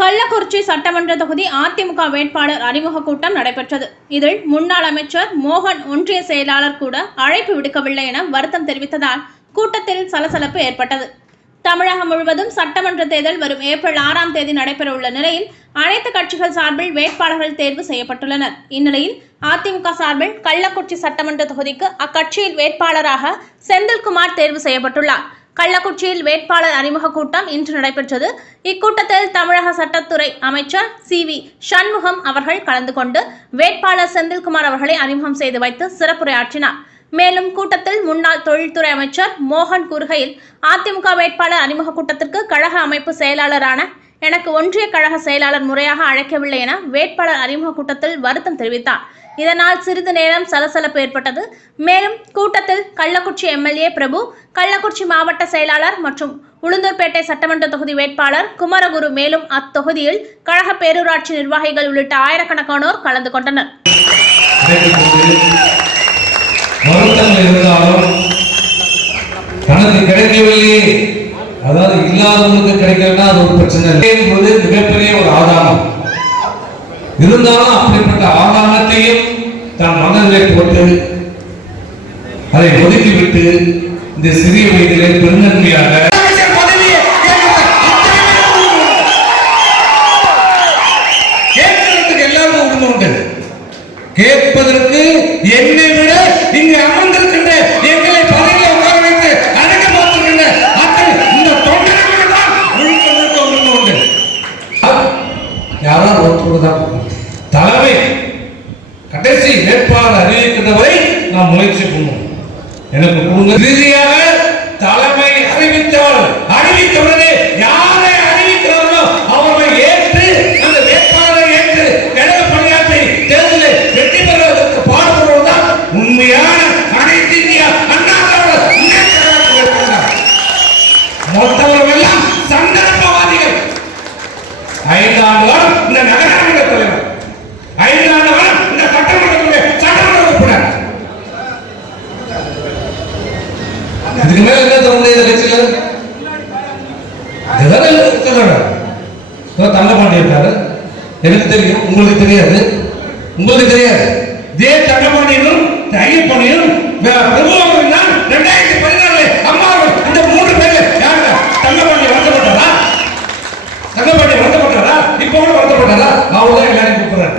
கள்ளக்குறிச்சி சட்டமன்ற தொகுதி அதிமுக வேட்பாளர் அறிமுக கூட்டம் நடைபெற்றது. இதில் முன்னாள் அமைச்சர் மோகன் ஒன்றிய செயலாளர் கூட அழைப்பு விடுக்கவில்லை என வருத்தம் தெரிவித்ததால் கூட்டத்தில் சலசலப்பு ஏற்பட்டது. தமிழகம் முழுவதும் சட்டமன்ற தேர்தல் வரும் ஏப்ரல் ஆறாம் தேதி நடைபெறவுள்ள நிலையில் அனைத்து கட்சிகள் சார்பில் வேட்பாளர்கள் தேர்வு செய்யப்பட்டுள்ளனர். இந்நிலையில் அதிமுக சார்பில் கள்ளக்குறிச்சி சட்டமன்ற தொகுதிக்கு அக்கட்சியின் வேட்பாளராக செந்தில்குமார் தேர்வு செய்யப்பட்டுள்ளார். கள்ளக்குறிச்சியில் வேட்பாளர் அறிமுக கூட்டம் இன்று நடைபெற்றது. இக்கூட்டத்தில் தமிழக சட்டத்துறை அமைச்சர் சி. வி. சண்முகம் அவர்கள் கலந்து கொண்டு வேட்பாளர் செந்தில்குமார் அவர்களை அறிமுகம் செய்து வைத்து சிறப்புரையாற்றினார். மேலும் கூட்டத்தில் முன்னாள் தொழில்துறை அமைச்சர் மோகன் கூறுகையில் அதிமுக வேட்பாளர் அறிமுக கூட்டத்திற்கு கழக அமைப்பு செயலாளரான எனக்கு ஒன்றிய கழக செயலாளர் முறையாக அழைக்கவில்லை என வேட்பாளர் அறிமுக கூட்டத்தில் வருத்தம் தெரிவித்தார். இதனால் சிறிது நேரம் சலசலப்பு ஏற்பட்டது. மேலும் கூட்டத்தில் கள்ளக்குறிச்சி எம்எல்ஏ பிரபு கள்ளக்குறிச்சி மாவட்ட செயலாளர் மற்றும் உளுந்தூர்பேட்டை சட்டமன்ற தொகுதி வேட்பாளர் குமரகுரு மேலும் அத்தொகுதியில் கழக பேரூராட்சி நிர்வாகிகள் உள்ளிட்ட ஆயிரக்கணக்கானோர் கலந்து கொண்டனர். அது ஒரு பிரச்சனை என்பது மிகப்பெரிய ஒரு ஆதாரம். இருந்தாலும் அப்படிப்பட்ட ஆதாரத்தையும் தன் மனதிலே போட்டு அதை ஒதுக்கிவிட்டு இந்த சிறிய வயதிலே பெருந்தன்மையாக கேட்பதற்கு என்னை விட இங்கு அமர்ந்திருக்கின்ற எங்களை பதவியை கடைசி அறிவிக்கிறவரை நாம் முயற்சி பண்ணுவோம். எனக்கு கொடுங்க இறுதியாக தலைமை அறிவித்தவர் அறிவித்தவுடனே யாரை அறிவிக்கிறார்களோ அவர்களை ஏற்று அந்த வேட்பாளரை ஏற்று கழக பணியாற்றி தேர்தலில் வெற்றி பெறுவதற்கு பாடுபடுவோம் தான் உண்மையான அனைத்து இந்தியா அண்ணா மொத்தவர்கள் எல்லாம் சந்தர்ப்பவாதிகள். ஐந்தாண்டு காலம் இந்த நகர இதுக்கு மேல என்ன சொல்ல முடியாது கட்சியில? இதுதான் தங்கப்பாண்டி இருக்காரு. எனக்கு தெரியும் உங்களுக்கு தெரியாது. உங்களுக்கு தெரியாது. இதே தங்கப்பாண்டியனும் ஐயப்பனையும் பிரபுவாகவும் தான் ரெண்டாயிரத்தி பதினாலு அம்மா இந்த மூன்று பேர் யாரு தங்கப்பாண்டி வருத்தப்பட்டாரா? தங்கப்பாண்டி வருத்தப்பட்டாரா? இப்போ கூட வருத்தப்பட்டாரா? நான் தான் எல்லாரையும் கூப்பிடுறேன்.